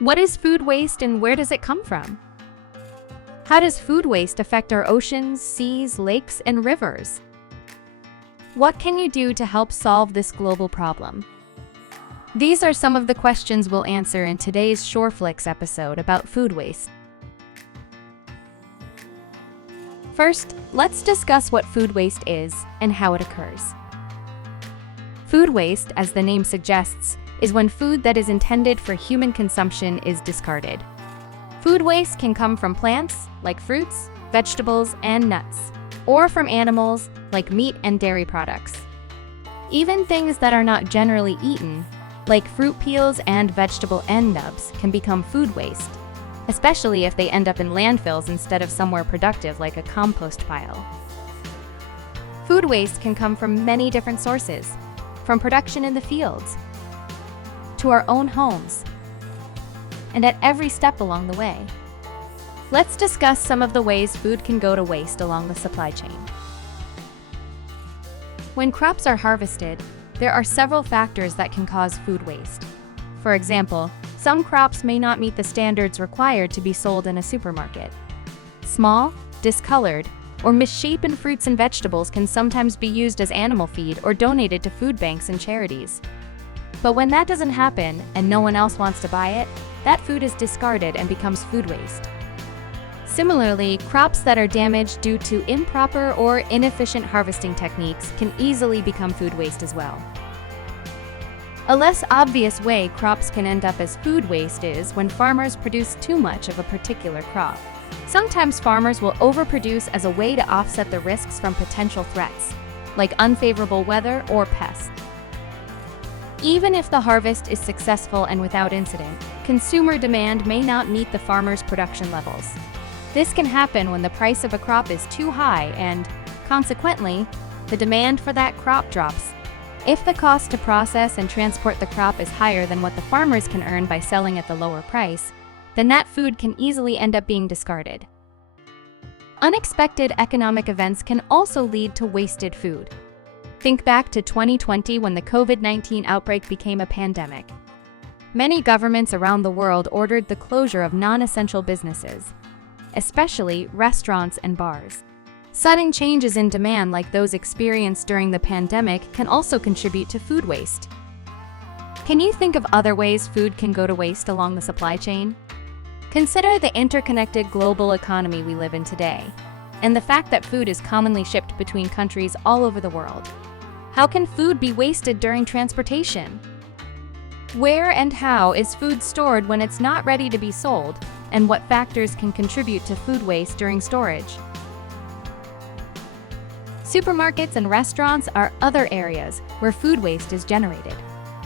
What is food waste and where does it come from? How does food waste affect our oceans, seas, lakes, and rivers? What can you do to help solve this global problem? These are some of the questions we'll answer in today's Shoreflix episode about food waste. First, let's discuss what food waste is and how it occurs. Food waste, as the name suggests, is when food that is intended for human consumption is discarded. Food waste can come from plants, like fruits, vegetables, and nuts, or from animals, like meat and dairy products. Even things that are not generally eaten, like fruit peels and vegetable end nubs, can become food waste, especially if they end up in landfills instead of somewhere productive like a compost pile. Food waste can come from many different sources, from production in the fields, to our own homes, and at every step along the way. Let's discuss some of the ways food can go to waste along the supply chain. When crops are harvested, there are several factors that can cause food waste. For example, some crops may not meet the standards required to be sold in a supermarket. Small, discolored, or misshapen fruits and vegetables can sometimes be used as animal feed or donated to food banks and charities. But when that doesn't happen and no one else wants to buy it, that food is discarded and becomes food waste. Similarly, crops that are damaged due to improper or inefficient harvesting techniques can easily become food waste as well. A less obvious way crops can end up as food waste is when farmers produce too much of a particular crop. Sometimes farmers will overproduce as a way to offset the risks from potential threats, like unfavorable weather or pests. Even if the harvest is successful and without incident, consumer demand may not meet the farmer's production levels. This can happen when the price of a crop is too high and, consequently, the demand for that crop drops. If the cost to process and transport the crop is higher than what the farmers can earn by selling at the lower price, then that food can easily end up being discarded. Unexpected economic events can also lead to wasted food. Think back to 2020 when the COVID-19 outbreak became a pandemic. Many governments around the world ordered the closure of non-essential businesses, especially restaurants and bars. Sudden changes in demand like those experienced during the pandemic can also contribute to food waste. Can you think of other ways food can go to waste along the supply chain? Consider the interconnected global economy we live in today, and the fact that food is commonly shipped between countries all over the world. How can food be wasted during transportation? Where and how is food stored when it's not ready to be sold, and what factors can contribute to food waste during storage? Supermarkets and restaurants are other areas where food waste is generated.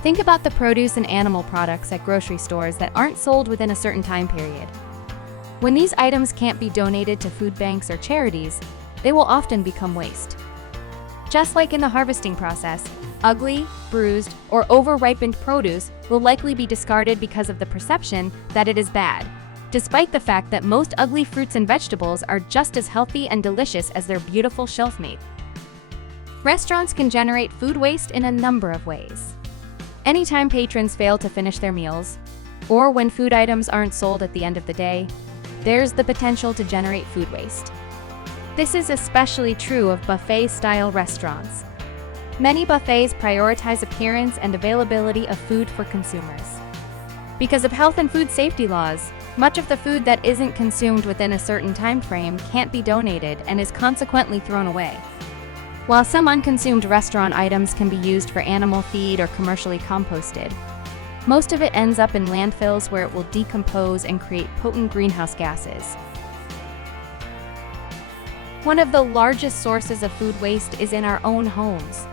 Think about the produce and animal products at grocery stores that aren't sold within a certain time period. When these items can't be donated to food banks or charities, they will often become waste. Just like in the harvesting process, ugly, bruised, or over-ripened produce will likely be discarded because of the perception that it is bad, despite the fact that most ugly fruits and vegetables are just as healthy and delicious as their beautiful shelf-mate. Restaurants can generate food waste in a number of ways. Anytime patrons fail to finish their meals, or when food items aren't sold at the end of the day, there's the potential to generate food waste. This is especially true of buffet-style restaurants. Many buffets prioritize appearance and availability of food for consumers. Because of health and food safety laws, much of the food that isn't consumed within a certain time frame can't be donated and is consequently thrown away. While some unconsumed restaurant items can be used for animal feed or commercially composted, most of it ends up in landfills where it will decompose and create potent greenhouse gases. One of the largest sources of food waste is in our own homes.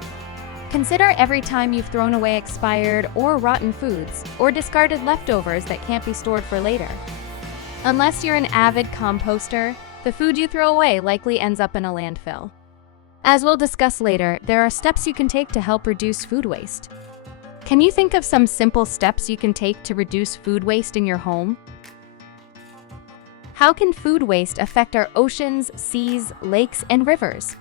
Consider every time you've thrown away expired or rotten foods, or discarded leftovers that can't be stored for later. Unless you're an avid composter, the food you throw away likely ends up in a landfill. As we'll discuss later, there are steps you can take to help reduce food waste. Can you think of some simple steps you can take to reduce food waste in your home? How can food waste affect our oceans, seas, lakes, and rivers?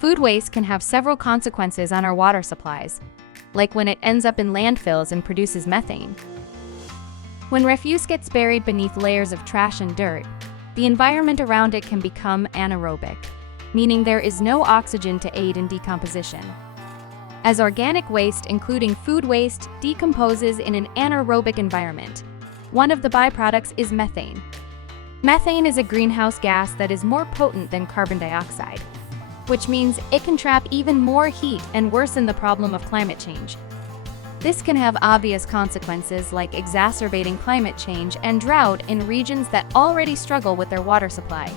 Food waste can have several consequences on our water supplies, like when it ends up in landfills and produces methane. When refuse gets buried beneath layers of trash and dirt, the environment around it can become anaerobic, meaning there is no oxygen to aid in decomposition. As organic waste, including food waste, decomposes in an anaerobic environment, one of the byproducts is methane. Methane is a greenhouse gas that is more potent than carbon dioxide, which means it can trap even more heat and worsen the problem of climate change. This can have obvious consequences like exacerbating climate change and drought in regions that already struggle with their water supply.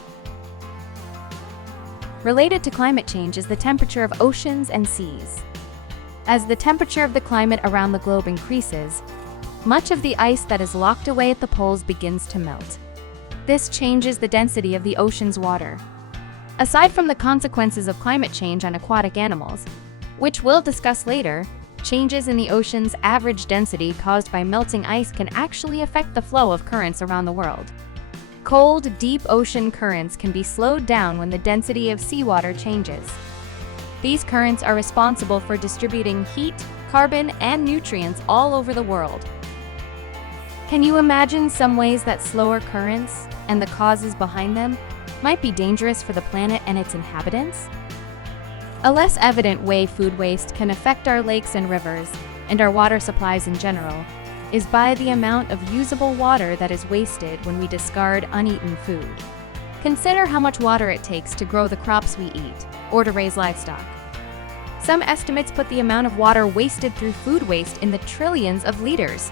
Related to climate change is the temperature of oceans and seas. As the temperature of the climate around the globe increases, much of the ice that is locked away at the poles begins to melt. This changes the density of the ocean's water. Aside from the consequences of climate change on aquatic animals, which we'll discuss later, changes in the ocean's average density caused by melting ice can actually affect the flow of currents around the world. Cold, deep ocean currents can be slowed down when the density of seawater changes. These currents are responsible for distributing heat, carbon, and nutrients all over the world. Can you imagine some ways that slower currents, and the causes behind them, might be dangerous for the planet and its inhabitants? A less evident way food waste can affect our lakes and rivers, and our water supplies in general, is by the amount of usable water that is wasted when we discard uneaten food. Consider how much water it takes to grow the crops we eat, or to raise livestock. Some estimates put the amount of water wasted through food waste in the trillions of liters.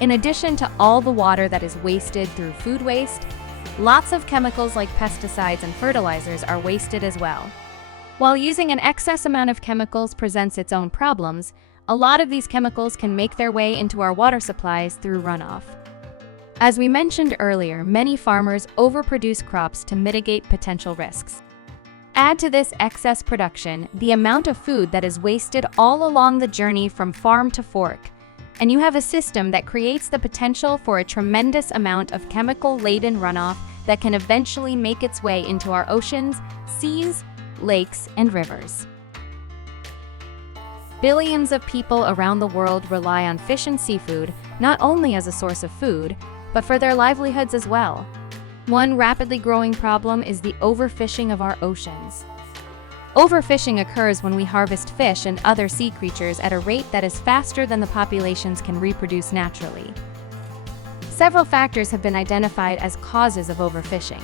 In addition to all the water that is wasted through food waste, lots of chemicals like pesticides and fertilizers are wasted as well. While using an excess amount of chemicals presents its own problems, a lot of these chemicals can make their way into our water supplies through runoff. As we mentioned earlier, many farmers overproduce crops to mitigate potential risks. Add to this excess production the amount of food that is wasted all along the journey from farm to fork, and you have a system that creates the potential for a tremendous amount of chemical-laden runoff that can eventually make its way into our oceans, seas, lakes, and rivers. Billions of people around the world rely on fish and seafood not only as a source of food, but for their livelihoods as well. One rapidly growing problem is the overfishing of our oceans. Overfishing occurs when we harvest fish and other sea creatures at a rate that is faster than the populations can reproduce naturally. Several factors have been identified as causes of overfishing,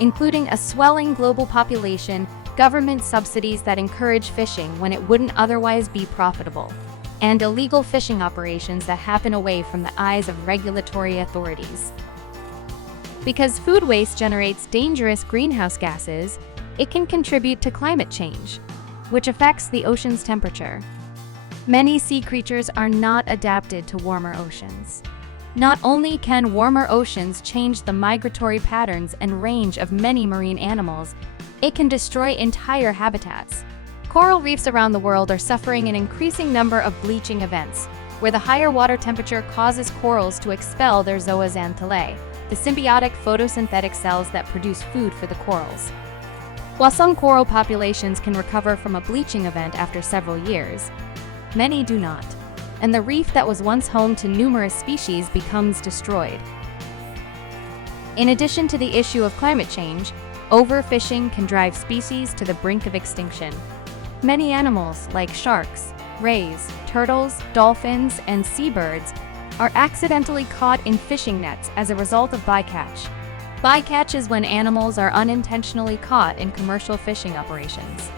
including a swelling global population, government subsidies that encourage fishing when it wouldn't otherwise be profitable, and illegal fishing operations that happen away from the eyes of regulatory authorities. Because food waste generates dangerous greenhouse gases, it can contribute to climate change, which affects the ocean's temperature. Many sea creatures are not adapted to warmer oceans. Not only can warmer oceans change the migratory patterns and range of many marine animals, it can destroy entire habitats. Coral reefs around the world are suffering an increasing number of bleaching events, where the higher water temperature causes corals to expel their zooxanthellae, the symbiotic photosynthetic cells that produce food for the corals. While some coral populations can recover from a bleaching event after several years, many do not, and the reef that was once home to numerous species becomes destroyed. In addition to the issue of climate change, overfishing can drive species to the brink of extinction. Many animals, like sharks, rays, turtles, dolphins, and seabirds, are accidentally caught in fishing nets as a result of bycatch. Bycatch is when animals are unintentionally caught in commercial fishing operations.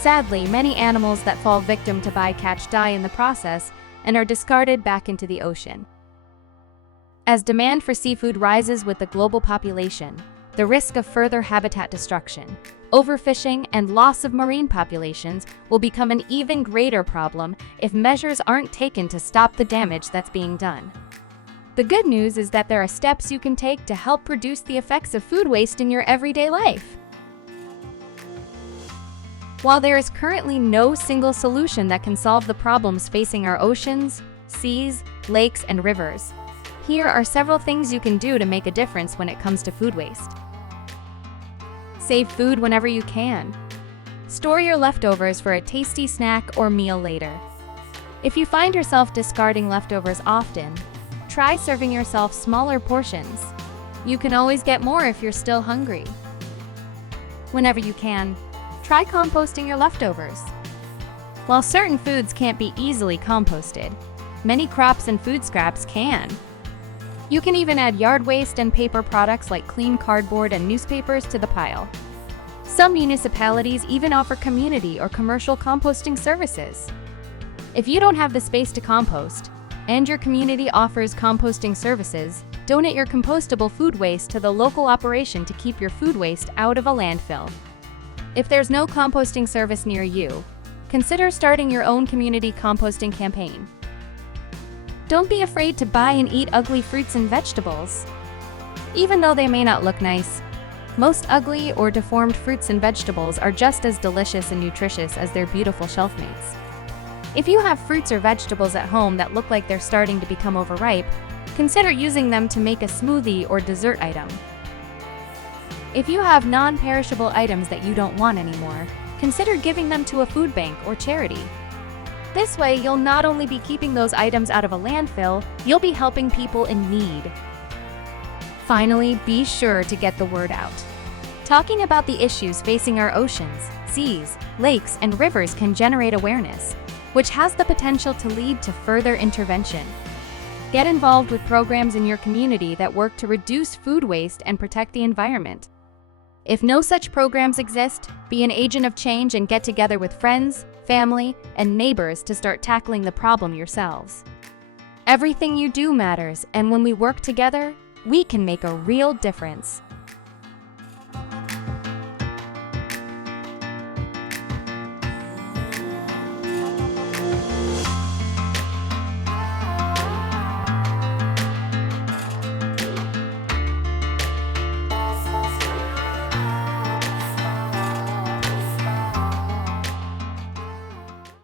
Sadly, many animals that fall victim to bycatch die in the process and are discarded back into the ocean. As demand for seafood rises with the global population, the risk of further habitat destruction, overfishing, and loss of marine populations will become an even greater problem if measures aren't taken to stop the damage that's being done. The good news is that there are steps you can take to help reduce the effects of food waste in your everyday life. While there is currently no single solution that can solve the problems facing our oceans, seas, lakes, and rivers, here are several things you can do to make a difference when it comes to food waste. Save food whenever you can. Store your leftovers for a tasty snack or meal later. If you find yourself discarding leftovers often, try serving yourself smaller portions. You can always get more if you're still hungry. Whenever you can, try composting your leftovers. While certain foods can't be easily composted, many crops and food scraps can. You can even add yard waste and paper products like clean cardboard and newspapers to the pile. Some municipalities even offer community or commercial composting services. If you don't have the space to compost, and your community offers composting services, donate your compostable food waste to the local operation to keep your food waste out of a landfill. If there's no composting service near you, consider starting your own community composting campaign. Don't be afraid to buy and eat ugly fruits and vegetables. Even though they may not look nice, most ugly or deformed fruits and vegetables are just as delicious and nutritious as their beautiful shelf mates. If you have fruits or vegetables at home that look like they're starting to become overripe, consider using them to make a smoothie or dessert item. If you have non-perishable items that you don't want anymore, consider giving them to a food bank or charity. This way, you'll not only be keeping those items out of a landfill, you'll be helping people in need. Finally, be sure to get the word out. Talking about the issues facing our oceans, seas, lakes, and rivers can generate awareness, which has the potential to lead to further intervention. Get involved with programs in your community that work to reduce food waste and protect the environment. If no such programs exist, be an agent of change and get together with friends, family, and neighbors to start tackling the problem yourselves. Everything you do matters, and when we work together, we can make a real difference.